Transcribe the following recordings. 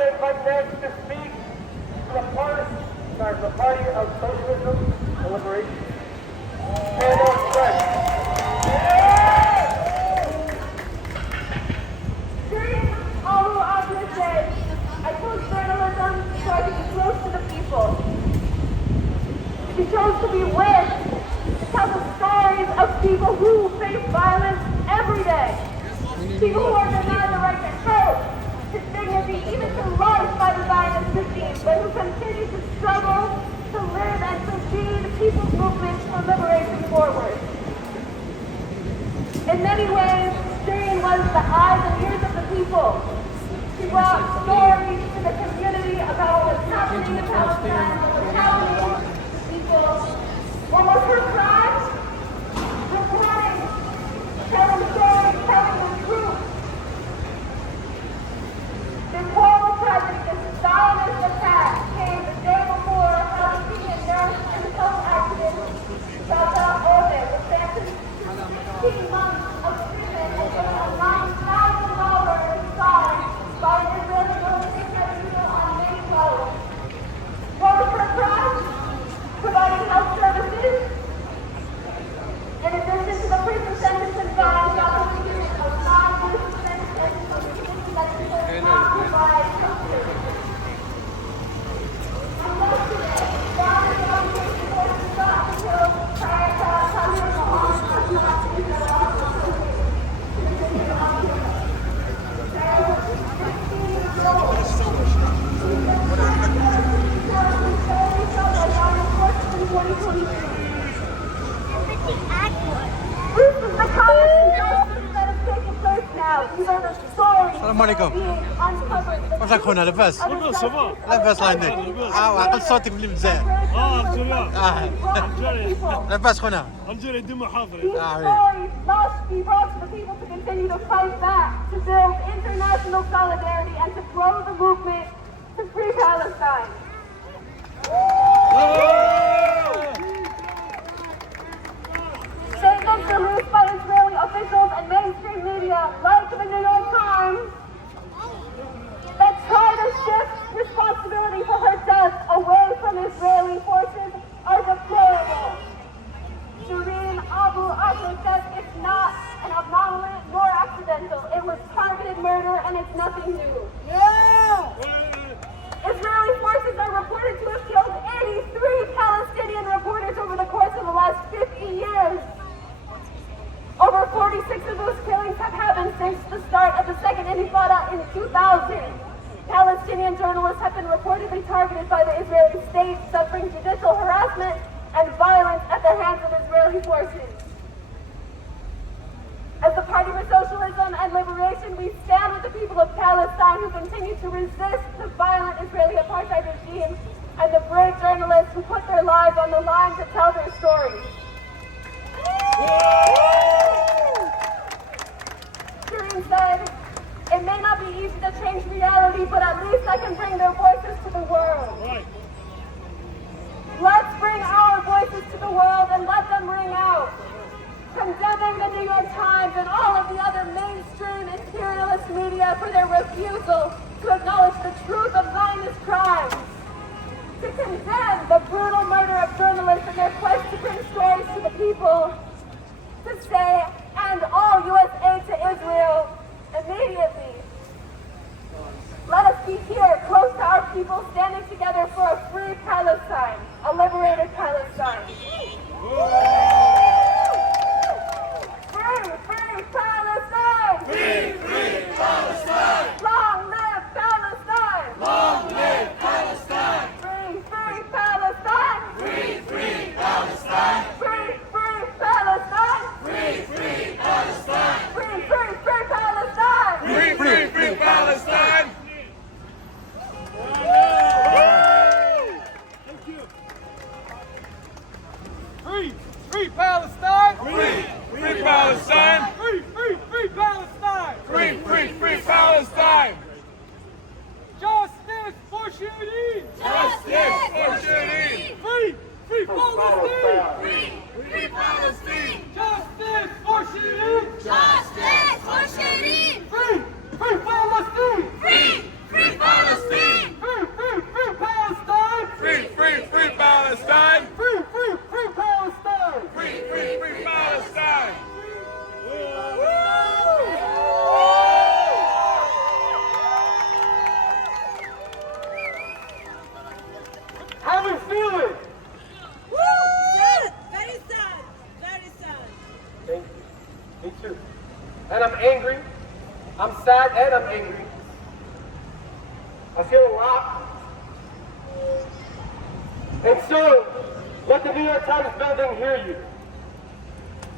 today my chance to speak to the party of socialism and liberation. During all AKLEH Day, I chose journalism so I could be close to the people. We chose to be with, to tell the stories of people who face violence every day. People who are denied the right to health, to dignity, even to life by the Zionist regime, but who continue to struggle, to live, and to lead people's movements for liberation forward. In many ways, SHIREEN was the eyes and ears of the people. She brought stories to the community about what was happening in Palestine, what was happening to people. What was her crime? Reporting, telling stories, telling the truth. This horrible tragedy, this Zionist attack, came the day before a Palestinian nurse and health activist, AKLEH, was sentenced to 15 months of treatment and given a $9,000 fine by an Israeli military tribunal on May 12th. What was her crime? Providing health services. In addition to the prison sentence and fine, she also received a non-disciplinary sentence from the community that she would not provide health services. And yesterday, Zionist demonstration forces shot and killed السلام عليكم. واش راك خونا لاباس؟ لاباس الله يهنيك. عقلت صوتك بلي مزيان. لاباس خونا. These stories must be brought to the people to continue to fight back, to build international solidarity, and to grow the movement to free Palestine. Statements released by Israeli officials and mainstream media, like the New York Times, that try to shift responsibility for her death away from Israeli forces are deplorable. SHIREEN Abu Akleh says it's not an anomaly nor accidental. It was targeted murder and it's nothing new. Israeli forces are reported to have killed 83 Palestinian reporters over the course of the last 50 years. Over 46 of those killings have happened since the start of the Second Intifada in 2000. Palestinian journalists have been reportedly targeted by the Israeli state, suffering judicial harassment and violence at the hands of Israeli forces. As the Party for Socialism and Liberation, we stand with the people of Palestine who continue to resist the violent Israeli apartheid regime and the brave journalists who put their lives on the line to tell their stories. SHIREEN said, "It may not be easy to change reality, but at least I can bring their voices to the world." Right. Let's bring our voices to the world and let them ring out, condemning the New York Times and all of the other mainstream imperialist media for their refusal to acknowledge the truth of Zionist crimes, to condemn the brutal murder of journalists and their quest to bring stories to the people, to say, "End all U.S. aid to Israel immediately." Let us be here, close to our people, standing together for a free Palestine, a liberated Palestine. Free, free Palestine! Free, free Palestine! Long live Palestine! Long live Palestine! Free, free Palestine! Free, free Palestine! Free, free Palestine! Free, free Palestine! Free, free, free Palestine! Free, free, free Palestine! Free, free Palestine! Free, free Palestine! Free, free, free Palestine! Free, free, free Palestine! Justice for SHIREEN! Justice for SHIREEN! Free, free Palestine! Free, free Palestine! Justice for SHIREEN! Justice for SHIREEN! Free, free Palestine! Free, free Palestine! sad and I'm angry. I feel a lot. And so, let the New York Times building hear you.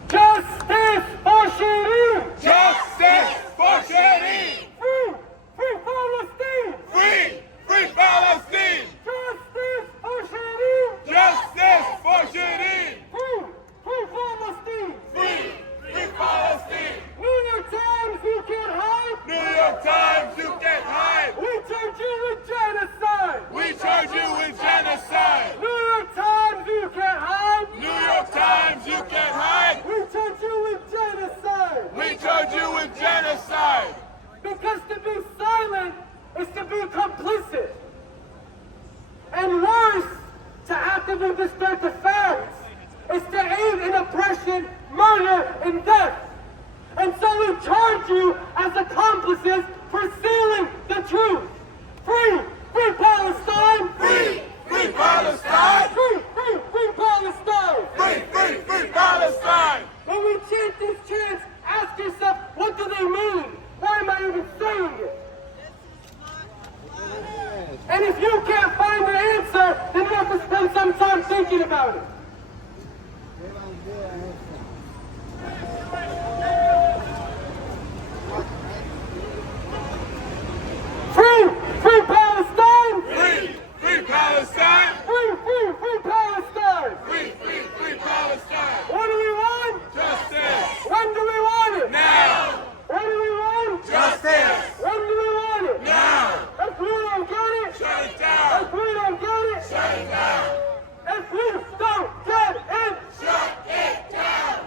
Justice for Shireen! Justice for Shireen! Free! Free Palestine! Free! Free Palestine! Justice for Shireen! Justice for Shireen! Free! Free Palestine! Free! Free Palestine! New York Times, you can't hide! New York Times, you can't hide! We charge you with genocide! We charge you with genocide! New York Times, you can't hide! New York Times, you can't hide! We charge you with genocide! We charge you with genocide! Because to be silent is to be complicit. And worse, to actively distort the facts is to aid in oppression, murder, and death. And so we charge you as accomplices for sealing the truth. Free! Free Palestine! Free! Free Palestine! Free! Free! Free Palestine! Free! Free! Free Palestine! When we chant these chants, ask yourself, what do they mean? Why am I even saying it? And if you can't find the answer, then you have to spend some time thinking about it. Free! Free Palestine! Free! Free Palestine! Free! Free! Free Palestine! Free! Free! Free Palestine! What do we want? Justice! When do we want it? Now! What do we want? Justice! When do we want it? Now! If we don't get it, Shut it down! if we don't get it, Shut it down! if we don't get it, Shut it down!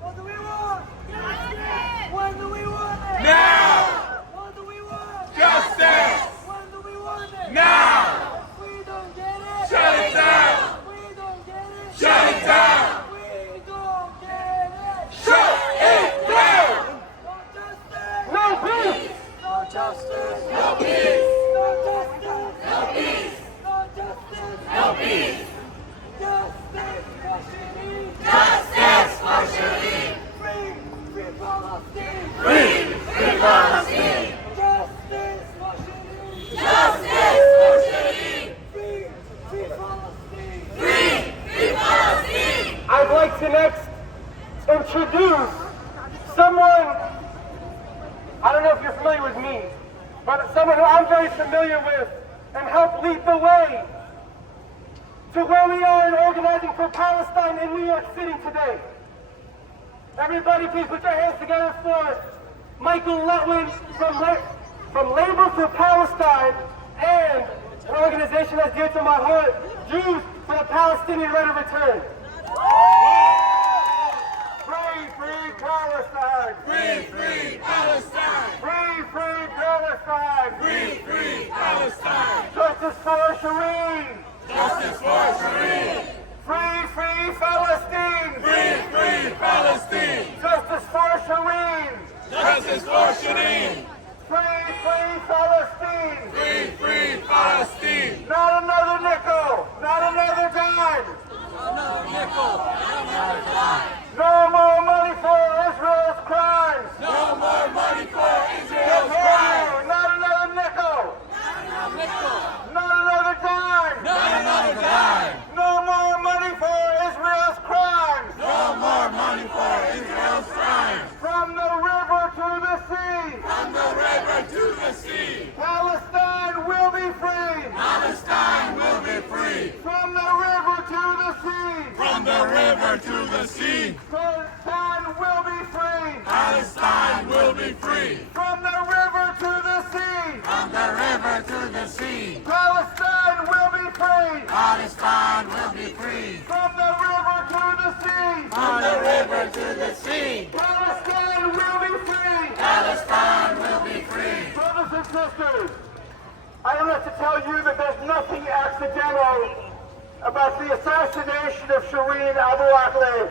What do we want? When do we want it? Now! What do we want? Justice! When do we want it? Now! If we don't get it. Shut it down! We don't get it. Shut it down! We don't get it. Shut it down! No justice. no peace. No justice. No peace! No justice. No peace! No justice. No peace! Justice for Shireen. Justice for Shireen! Free. Free Palestine. Free! Free Palestine! Justice for Shireen. Justice for Shireen! Free. Free Palestine. Free! Free Palestine! I'd like to next introduce someone, I don't know if you're familiar with me, but someone who I'm very familiar with and helped lead the way to where we are in organizing for Palestine in New York City today. Everybody please put your hands together for Michael Letwin from Labor for Palestine and an organization that's dear to my heart, Jews for the Palestinian Right of Return. Free, free Palestine! Free! Free Palestine! Free, free Palestine! Free! Free Palestine! Justice for Shireen! Justice for Shireen! Free, free Palestine! Free! Free Palestine! Justice for Shireen! Justice for Shireen! Free, free Palestine! Free! Free Palestine! Not another nickel! Not another dime! No more money for Israel's crimes! No more money for Israel's crimes! Not another nickel! Not another dime! Not another dime! No more money for Israel's crimes! No more money for Israel's crimes! From the river to the sea! From the river to the sea! Palestine will be free! Palestine will be free! From the river to the sea! From the river to the sea! Palestine will be free! Palestine will be free! From the river to the sea! From the river to the sea! Palestine will be free! Palestine will be free! From the river to the sea! From the river to the sea! Palestine will be free! Palestine will be free! Brothers and sisters, I don't have to tell you that there's nothing accidental about the assassination of Shireen Abu Akleh.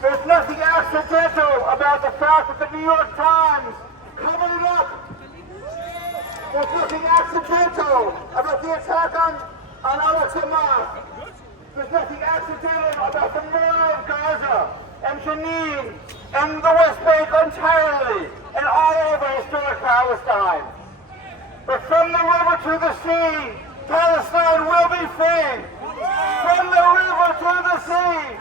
There's nothing accidental about the fact that the New York Times covered it up. There's nothing accidental about the attack on Al-Aqsa. There's nothing accidental about the murder of Gaza and Jenin in the West Bank entirely and all over historic Palestine. But from the river to the sea, Palestine will be free. From the river to the sea,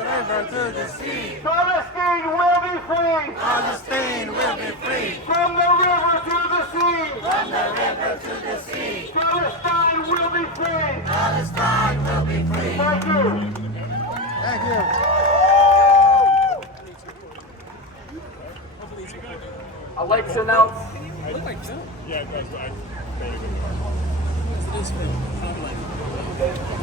River to the sea. Palestine will be free. Palestine will be free. From the river to the sea, From the river to the sea. Palestine will be free. Palestine will be free. Thank you. Thank you. I'd like to announce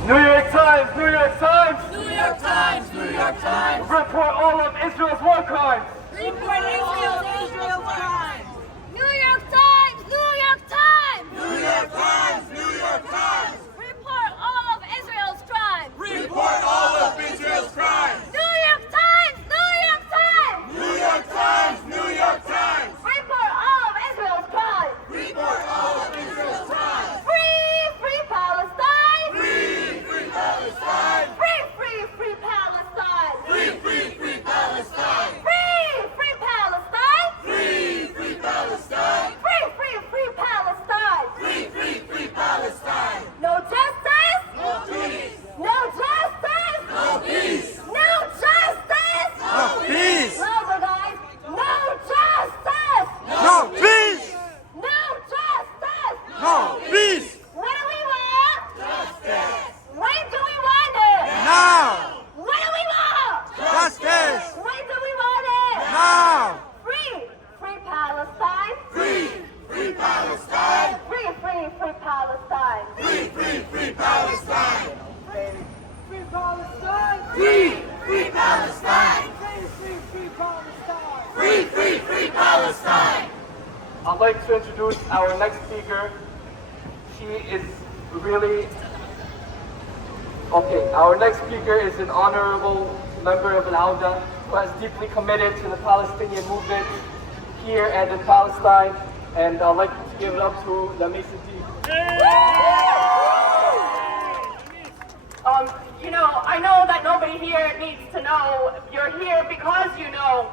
New York Times, New York Times, New York Times, New York Times. report all of Israel's war crimes. Report Israel's crime. New York Times, New York Times. New York Times, New York Times. Report all of Israel's crimes. Report all of Israel's crimes. New York Times, New York Times. New York Times, New York Times. Report all of Israel's crimes. Report all of Israel's crimes. Free, free Palestine. Free, free Palestine. Free, free, free Palestine. Free, free, free Palestine. Free, free Palestine. Free, free Palestine. Free, free, free Palestine. Free, free, free Palestine. No justice. No peace. No justice. No peace. No justice. No peace. Louder, guys. No justice. No peace! No justice. No peace! What do we want? Justice. When do we want it? Now! What do we want? Justice! When do we want it? Now! Free, free Palestine. Free, free Palestine. Free, free, free Palestine. Free, free, free Palestine. Free Palestine. Free, free Palestine. Free Palestine. Free, free, free Palestine. I'd like to introduce our next speaker. She is really... Okay, our next speaker is an honorable member of Al-Auda who has deeply committed to the Palestinian movement here and in Palestine. And I'd like to give it up to La Mesiti. You know, I know that nobody here needs to know. You're here because you know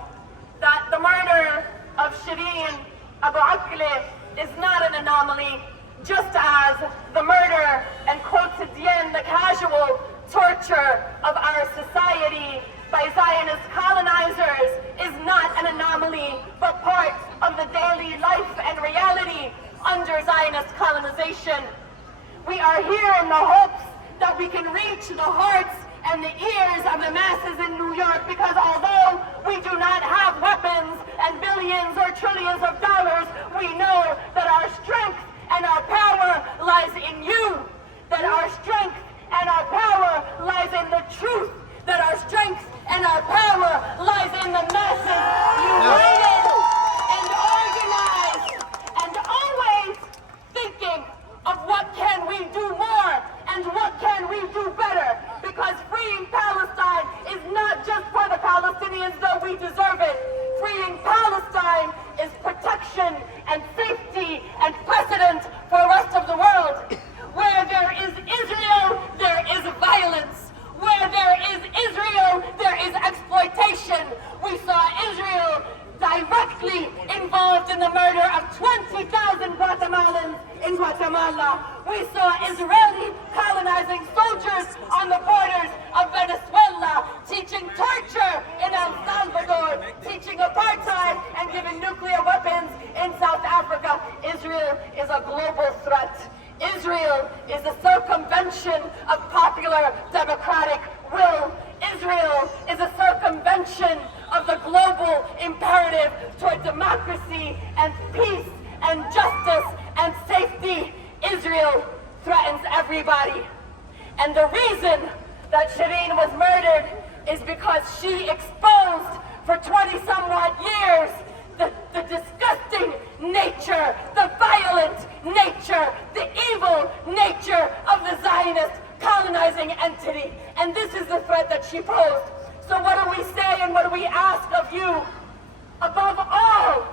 that the murder of SHIREEN Abu AKLEH is not an anomaly, just as the murder and quotidien, the casual torture of our society by Zionist colonizers is not an anomaly, but part of the daily life and reality under Zionist colonization. We are here in the hopes that we can reach the hearts and the ears of the masses in New York, because although we do not have weapons and billions or trillions of dollars, we know that our strength and our power lies in you, that our strength and our power lies in the truth, that our strength and our power lies in the masses united and organized and always thinking of what can we do more and what can we do better, because freeing Palestine is not just for the Palestinians, though we deserve it. Freeing Palestine is protection and safety and precedent for the rest of the world. Where there is Israel, there is violence. Where there is Israel, there is exploitation. We saw Israel directly involved in the murder of 20,000 Guatemalans in Guatemala. We saw Israeli colonizing soldiers on the borders of Venezuela, teaching torture in El Salvador, teaching apartheid and giving nuclear weapons in South Africa. Israel is a global threat. Israel is a circumvention of popular democratic will. Israel is a circumvention of the global imperative toward democracy and peace and justice and safety. Israel threatens everybody. And the reason that SHIREEN was murdered is because she exposed for 20-somewhat years the disgusting nature, the violent nature, the evil nature of the Zionist colonizing entity. And this is the threat that she posed. So what do we say and what do we ask of you? Above all,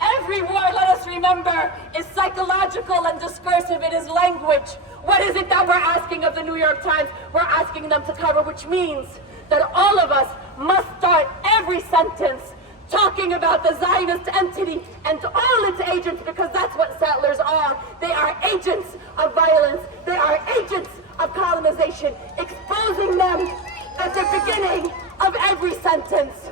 every war, let us remember, is psychological and discursive. It is language. What is it that we're asking of the New York Times? We're asking them to cover, which means that all of us must start every sentence, talking about the Zionist entity and all its agents, because that's what settlers are. They are agents of violence. They are agents of colonization, exposing them at the beginning of every sentence.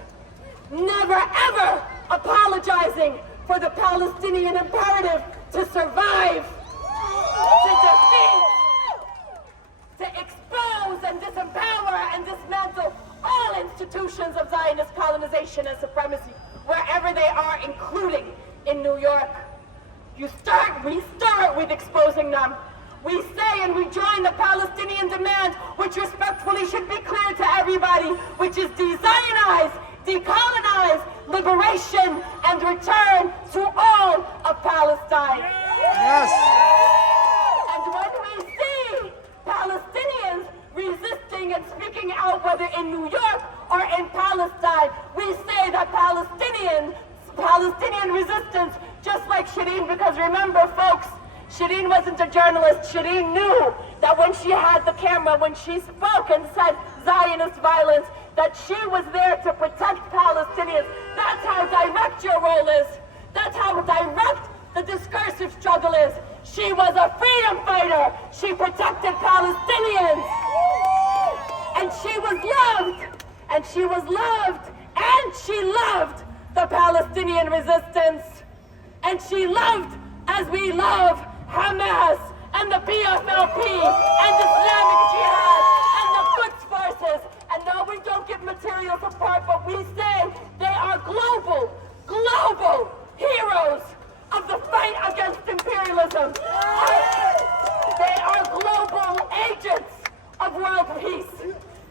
Never ever apologizing for the Palestinian imperative to survive, to defeat, to expose and disempower and dismantle all institutions of Zionist colonization and supremacy, wherever they are, including in New York. We start with exposing them. We say and we join the Palestinian demand, which respectfully should be clear to everybody, which is de-Zionize, decolonize, liberation, and return to all of Palestine. Yes. And when we see Palestinians resisting and speaking out, whether in New York or in Palestine, we say that Palestinian resistance, just like SHIREEN, because remember, folks, SHIREEN wasn't a journalist. SHIREEN knew that when she had the camera, when she spoke and said Zionist violence, that she was there to protect Palestinians. That's how direct your role is. That's how direct the discursive struggle is. She was a freedom fighter. She protected Palestinians. And she was loved. And she was loved. And she loved the Palestinian resistance. And she loved, as we love, Hamas and the PFLP and Islamic Jihad and the Quds forces. And no, we don't give material support, but we say they are global heroes of the fight against imperialism. They are global agents of world peace.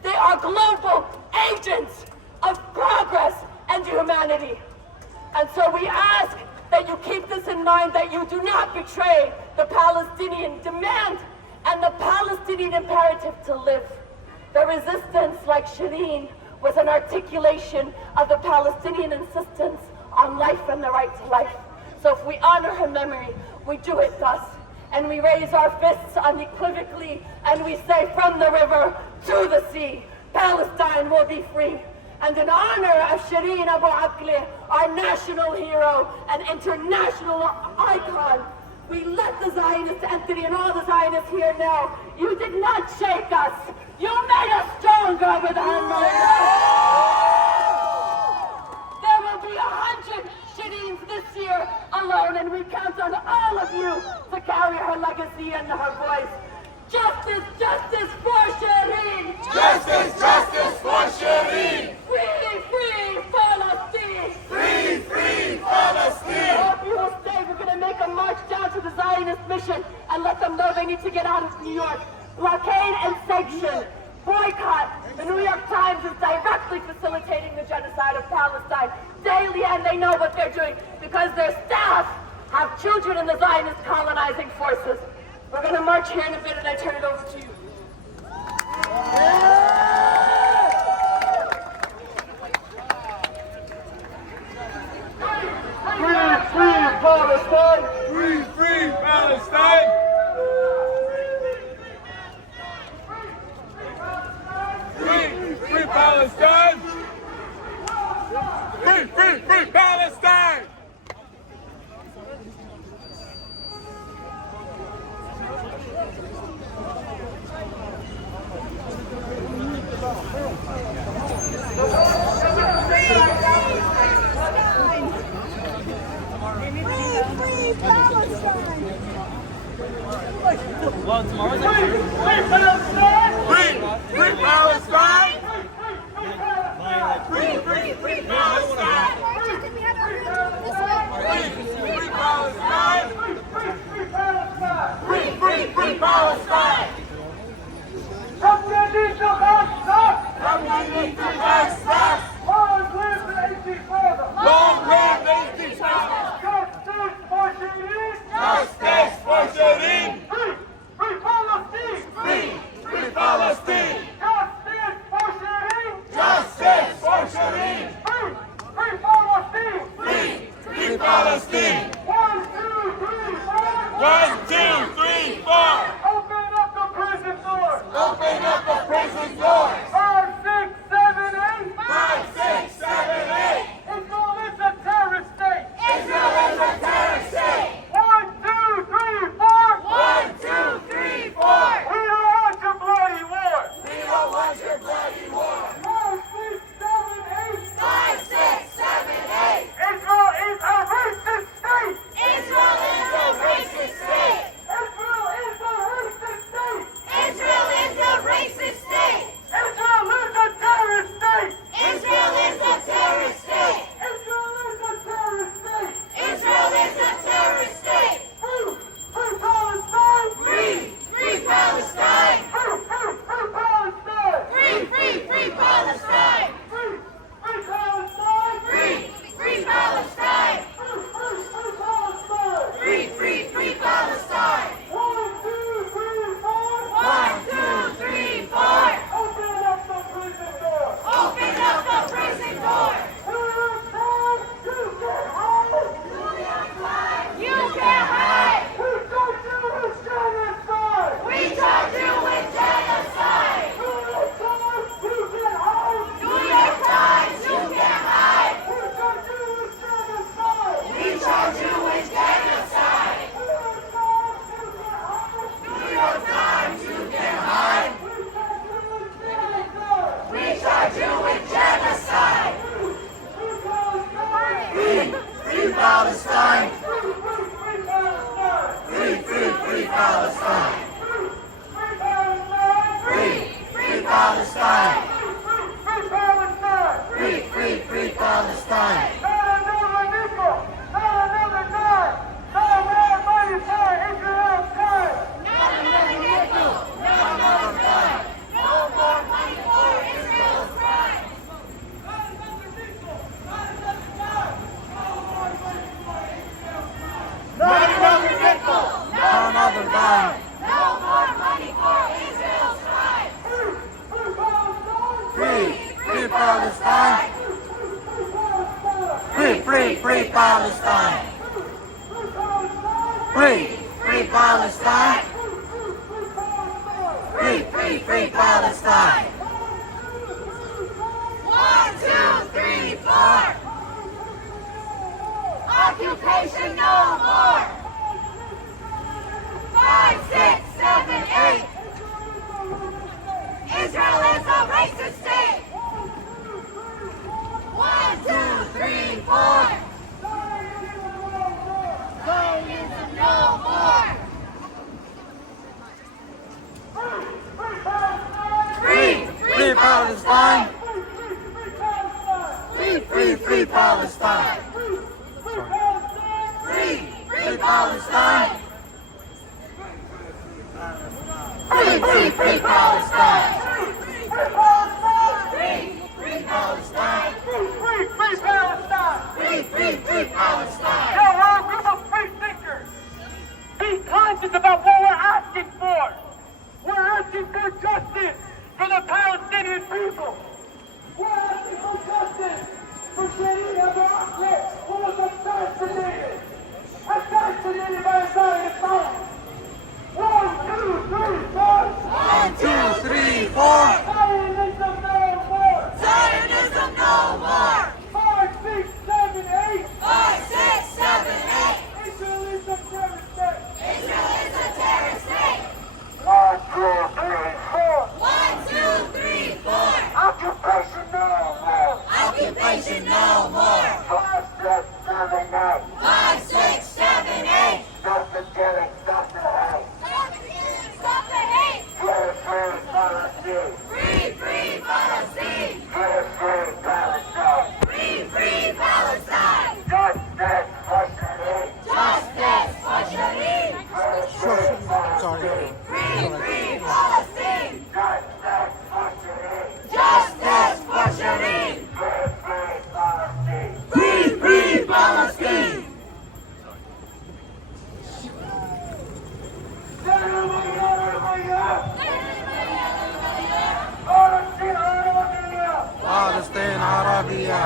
They are global agents of progress and humanity. And so we ask that you keep this in mind, that you do not betray the Palestinian demand and the Palestinian imperative to live. The resistance, like SHIREEN, was an articulation of the Palestinian insistence on life and the right to life. So if we honor her memory, we do it thus. And we raise our fists unequivocally, and we say, from the river to the sea, Palestine will be free. And in honor of SHIREEN Abu AKLEH, our national hero and international icon, we let the Zionist entity and all the Zionists here know, you did not shake us. You made us stronger with Hamas. There will be 100 SHIREENs this year alone, and we count on all of you to carry her legacy and her voice. Justice, justice for SHIREEN! Justice, justice for SHIREEN! Free, free Palestine! Free, free Palestine! I hope you will stay. We're going to make a march down to the Zionist mission and let them know they need to get out of New York. Blockade and sanction. Boycott. The New York Times is directly facilitating the genocide of Palestine daily, and they know what they're doing because their staff have children in the Zionist colonizing forces. We're going to march here in a bit, and I turn it over to you. Free, free Palestine! Free, free Palestine! Free, free Palestine! Free, free, free Palestine! Free Palestine! Well, tomorrow's Free Palestine! Free, free Palestine! Free, free, free Palestine! Free Palestine! Free, free, free Palestine! Come to Gaza! Come to Gaza! Long live the Intifada! Long live the Intifada! Justice for SHIREEN! Justice for SHIREEN! Free, free Palestine! Free, free Palestine! Justice for SHIREEN! Justice for SHIREEN! Free, free Palestine! Free, free Palestine! 1, 2, 3, 4! 1, 2, 3, 4! Open up the prison doors! Open up the prison doors! 5, 6, 7, 8! 5, 6, 7, Palestine! Free, free, free Palestine! Free, free Palestine! Free, free, free Palestine! Not another nickel! Not another dime! Not more money for Israel's time! Not another nickel! Not another dime! No more money for Israel's crime! Not another nickel! Not another dime! No more money for Israel's crime! Free, free Palestine! Free, free, free Palestine! Free, free Palestine! Free, free, free Palestine! 1, 2, 3, 4! Occupation no more! 5, 6, 7, 8! Israel is a racist state! 1, 2, 3, 4! Zionism no more! Free, free Palestine! Free, free, free Palestine! Free, free Palestine! Free, free, free Palestine! Free, free Palestine! Free Palestine! Free, free, free Palestine! Yeah, we're a group of free thinkers. Be conscious about what we're asking for. We're asking for justice for the Palestinian people. We're asking for justice for SHIREEN Abu Akleh, who was assassinated by a Zionist bomb. 1, 2, 3, 4. 1, 2, 3, 4! Zionism no more. Zionism no more! 5, 6, 7, 8. 5, 6, 7, 8! Israel is a terrorist state. Israel is a terrorist state! 1, 2, 3, 4. 1, 2, 3, 4! Occupation no more. Occupation no more! 5, 6, 7, 8. 5, 6, 7, 8! Stop the killing, stop the hate. Stop the killing, stop the hate! Free, free Palestine. Free, free Palestine! Free, free Palestine. Free, free Palestine! Justice for SHIREEN. Justice for SHIREEN! Sorry. Free, free Palestine! Justice for SHIREEN. Justice for SHIREEN! Free, free Palestine. Free, free Palestine! Palestine Arabia.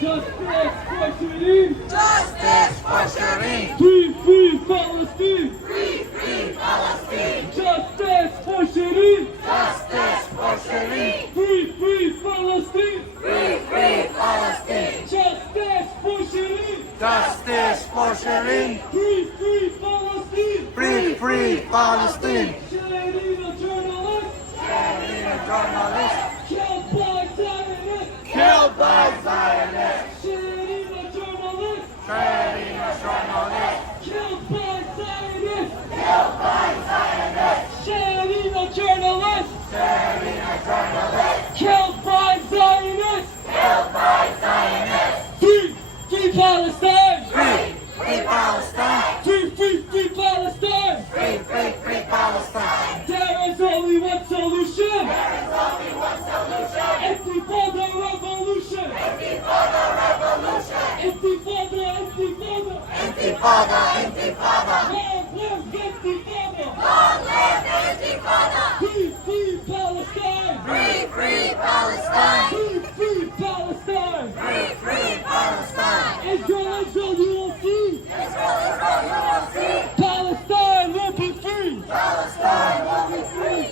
Justice for SHIREEN! Justice for SHIREEN! Free, free Palestine! Free, free Palestine! Justice for SHIREEN! Justice for SHIREEN! Free, free Palestine! Free, free Palestine! Justice for SHIREEN! Justice for SHIREEN. Free, free Palestine! Free, free Palestine. SHIREEN, a journalist! SHIREEN, a journalist. Killed by Zionists! Killed by Zionists. SHIREEN, a journalist! SHIREEN, a journalist. Killed by Zionists! Killed by Zionists. SHIREEN, a journalist! SHIREEN, a journalist. Killed by Zionists! Killed by Zionists. Free, free Palestine! Free, free Palestine. Free, free, free Palestine! Free, free, free Palestine. There is only one solution! There is only one solution. Intifada revolution! Intifada revolution. Intifada, intifada! Intifada, intifada. Long live intifada! Long live Intifada! Free, free Palestine! Free, free Palestine! Free, free Palestine! Free, free Palestine! Israel, Israel, you will see! Israel, Israel, you will see! Palestine will be free! Palestine will be free!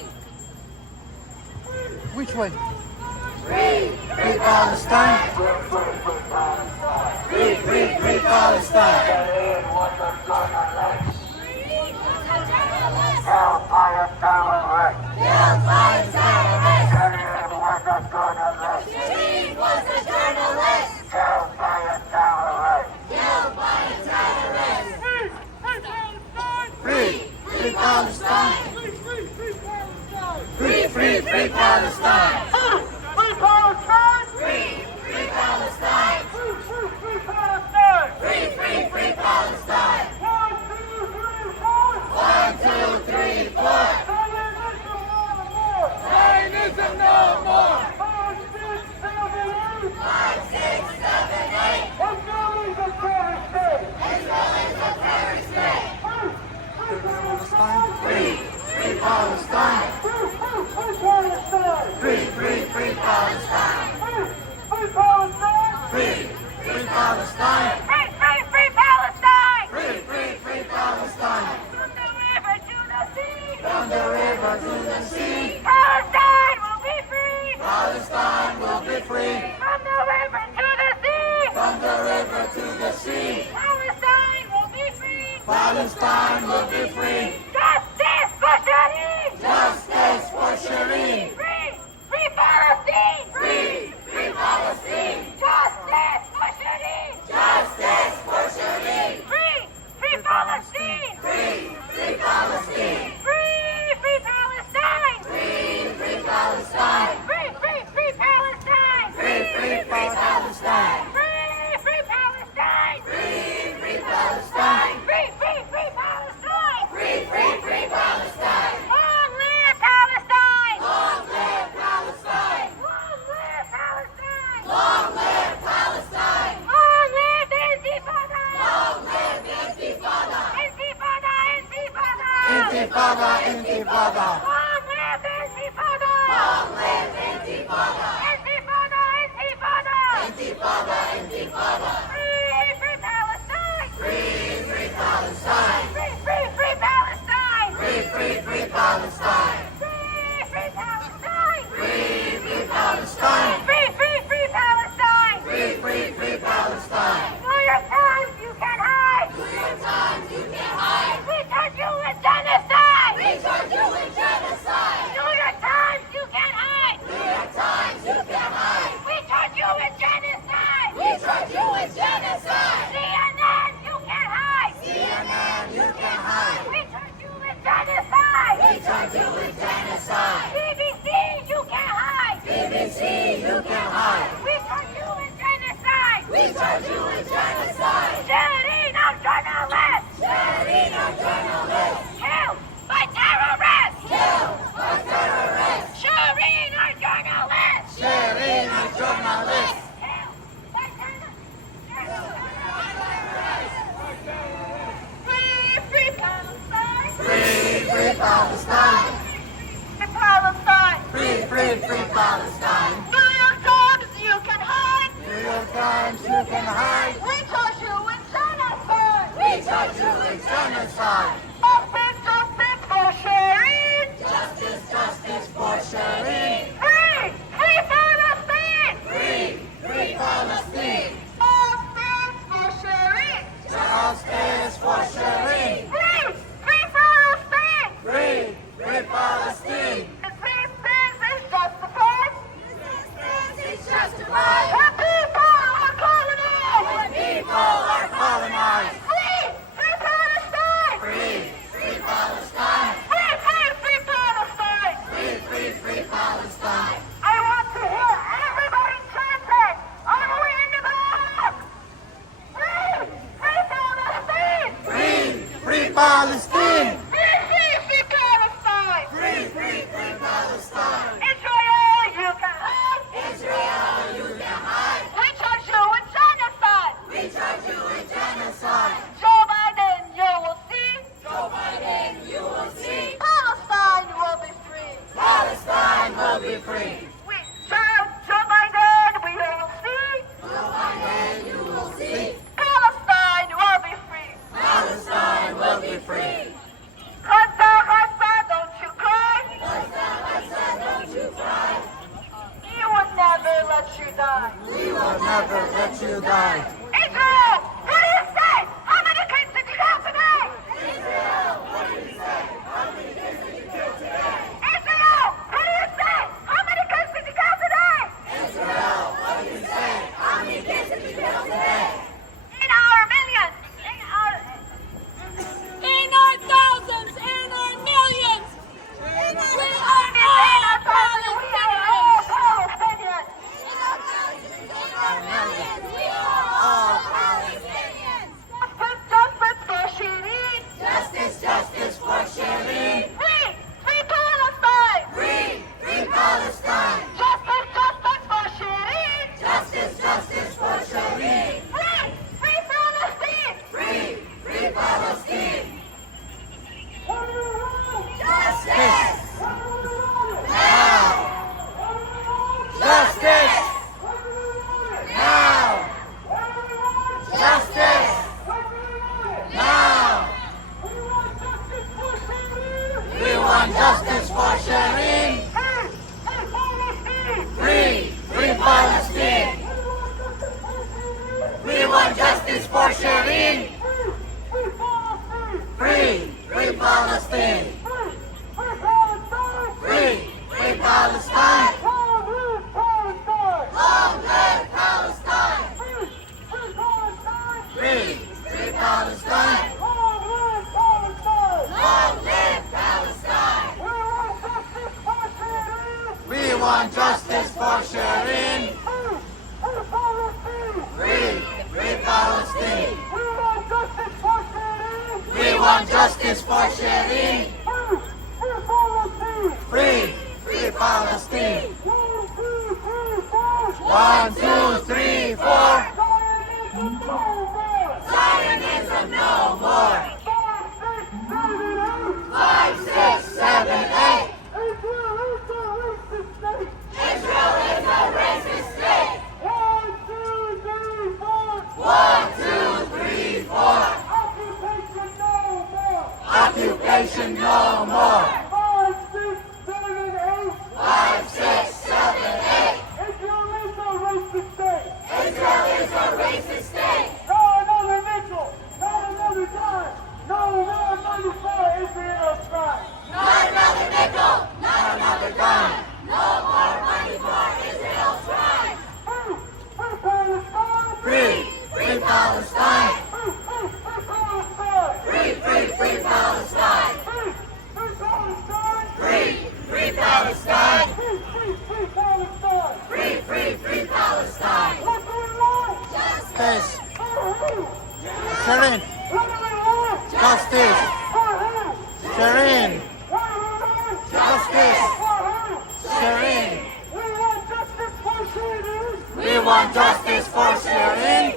Which way? Free, Free Palestine. Free, free, free Palestine. Killed by a terrorist. killed by a terrorist! SHIREEN was a journalist. SHIREEN was Free, free Palestine. Free, free, free Palestine. Free, free, free Palestine. From the river to the sea. From the river to the sea. Palestine will be free. Palestine will be free. From the river to the sea. From the river to the sea. Palestine will be free. Palestine will be free. Justice for Shireen. Justice for Shireen. Free, free Palestine. Free, free Palestine. Justice for Shireen. Justice for Shireen. Free, free Palestine. Free, free Palestine. Free, free Palestine. Free, free Palestine. Free, free, free Palestine. Free, free, free Palestine. Free, free Palestine. Free, free Palestine. Free, free, free Palestine. Free, free, free Palestine. Long live Palestine. Long live Palestine. Long live Palestine. Long live Palestine. Long live Intifada. Long live Intifada. Intifada, Intifada. Intifada, Intifada. Long live Intifada. Long live Intifada. Intifada, Intifada. Intifada, Intifada. Free, free Palestine. Free, free Palestine. Free, free, free Palestine. Free, free, free Palestine. Free, free Palestine. Free, free Palestine. Free, free, free Palestine. Free, free, free Palestine. New York Times, you can hide. New York Times, you can't hide. We charge you with genocide. We charge you with genocide. New York Times, you can hide. New York Times, you can't hide. We charge you with genocide. We charge you with genocide. CNN, you can hide. CNN, you can't hide. We charge you with genocide. We charge you with genocide. BBC, you can hide. BBC, you can't hide. We charge you with genocide. We charge you with genocide. Shooting of journalists. Shooting of journalists. Killed by terrorists. Killed by terrorists. Shooting our journalists. Shooting of journalists. Killed by terrorists. Free, free Palestine. Free, free Palestine. Free Palestine. Free, free, free Palestine. New York Times, you can hide. New York Times, you can hide. We charge you with genocide. We charge you with genocide. Justice, justice for Shireen. Justice, justice for Shireen. Free, free Palestine. Free, free Palestine. Justice for Shireen. Justice for Shireen. Free, free Palestine. Free, free Palestine. And peace is justified. It's justified. The people are colonized. When people are colonized. Free, free Palestine. Free, free Palestine. Free, free, free Palestine. Free, free, free Palestine. I want to hear everybody chanting. All the way in the back. Free, free Palestine. Free, free Palestine. Free, free, free Palestine. Free, free, free Palestine. Israel, you can hide. Israel, you can hide. We charge you with genocide. We charge you with genocide. Joe Biden, you will see. Joe Biden, you will see. Palestine will be free. Palestine will be free. Joe Biden, we will see. Joe Biden, you will see. Palestine will be free. Palestine will be free. Gaza, Gaza, don't you cry. Gaza, don't you cry. He would never let you die. We will never let you die. Israel, what do you say? How many kids did you have today? Israel, what do you say? How many kids did you kill today? Israel, what do you say? How many kids did you kill today? Israel, what do you say? How many kids did you kill today? In our millions. In our thousands, in our millions. We are all Palestinians. Palestinians. In our thousands, in our millions. We are all Palestine! Free! Free Palestine! Long live Palestine! Long live Palestine! Free Free! Palestine! Free Palestine! Long live Palestine! Long live Palestine! We want justice for We want justice for Shireen! SHIREEN! Free Palestine! Free! Free Palestine! We want justice for Shireen! We want justice for SHIREEN! Free Palestine! 1, 2, 3, 4! Zionism no more! 5, 6, 7, 8! Israel is a racist state! 1, 2, 3, 4! Occupation no more! 5, 6, 7, 8! Israel is a racist state! Not another nickel! Not another dime! No more money for Israel's crime! Not another nickel! Not another dime! No more money for Israel's crime! Free Palestine! Free! Free Palestine! Free Palestine! Free Free Palestine! Palestine! Free Palestine! Free Palestine! What do we want? Justice! For who? SHIREEN! What do we want? Justice! For who? SHIREEN! What do we want? Justice! For who? SHIREEN! We want justice for Shireen! We want justice for SHIREEN!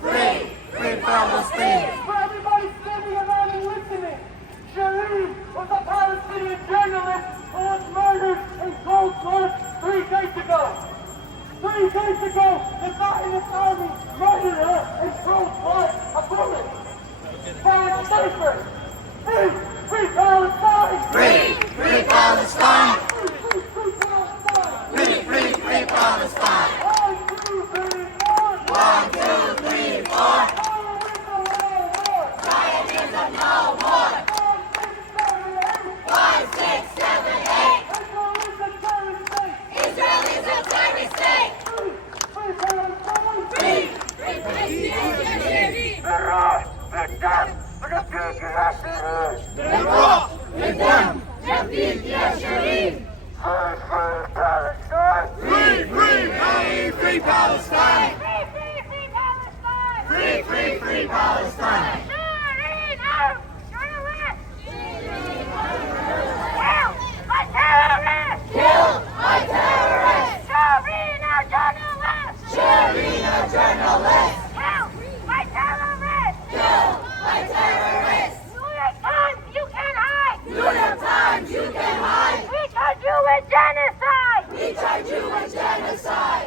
Free Free Palestine! For everybody standing around and listening, Shireen was a Palestinian journalist who was murdered in cold blood 3 days ago. 3 days ago, the Zionist army murdered her in cold blood, a bullet. For it's safer. Free Palestine! Free Palestine! Free Palestine! Free Palestine! 1, 2, 3, 4! 1, 2, 3, 4! Zionism no more! 5, 6, 7, 8! Israel is a terrorist state! Free Palestine! Free Palestine! Free Palestine! Shireen out! Journalists! Kill my terrorists! Kill my terrorists! Shireen out, journalists! SHIREEN a journalist! Kill my terrorists! Kill my terrorists! New York Times, you can hide! New York Times, you can hide! We charge you with genocide! We charge you with genocide!